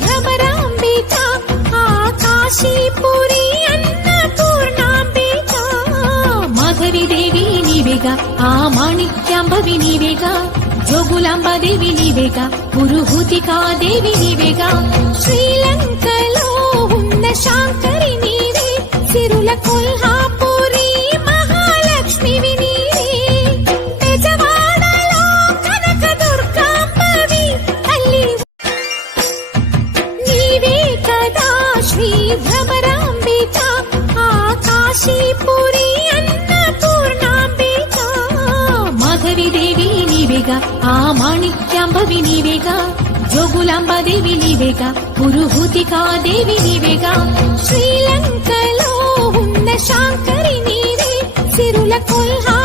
భ్రమరాంబిక ఆ కాశీపురి అన్నపూర్ణాంబిక మాధవిదేవి నీవేగా ఆ మాణిక్యాంబవి నీవేగా జోగులాంబాదేవి నీవేగా పురుహూతికాదేవి నీవేగా శ్రీలంకలో ఉన్న శాంకరి నీవే సిరుల కొల్హాపురి మహాలక్ష్మివి నీవే బెజవాడలో కనకదుర్గాంబవి తల్లి నీవే కదా శ్రీ భ్రమరాంబిక ఆ కాశీపురి అన్నపూర్ణాంబిక మాధవిదేవి నీవేగా ఆ మాణిక్యాంబవి నీవేగా జోగులాంబాదేవి నీవేగా పురుహూతికాదేవి నీవేగా శ్రీలంకలో ఉన్న శాంకరి నీవే సిరుల కొల్హా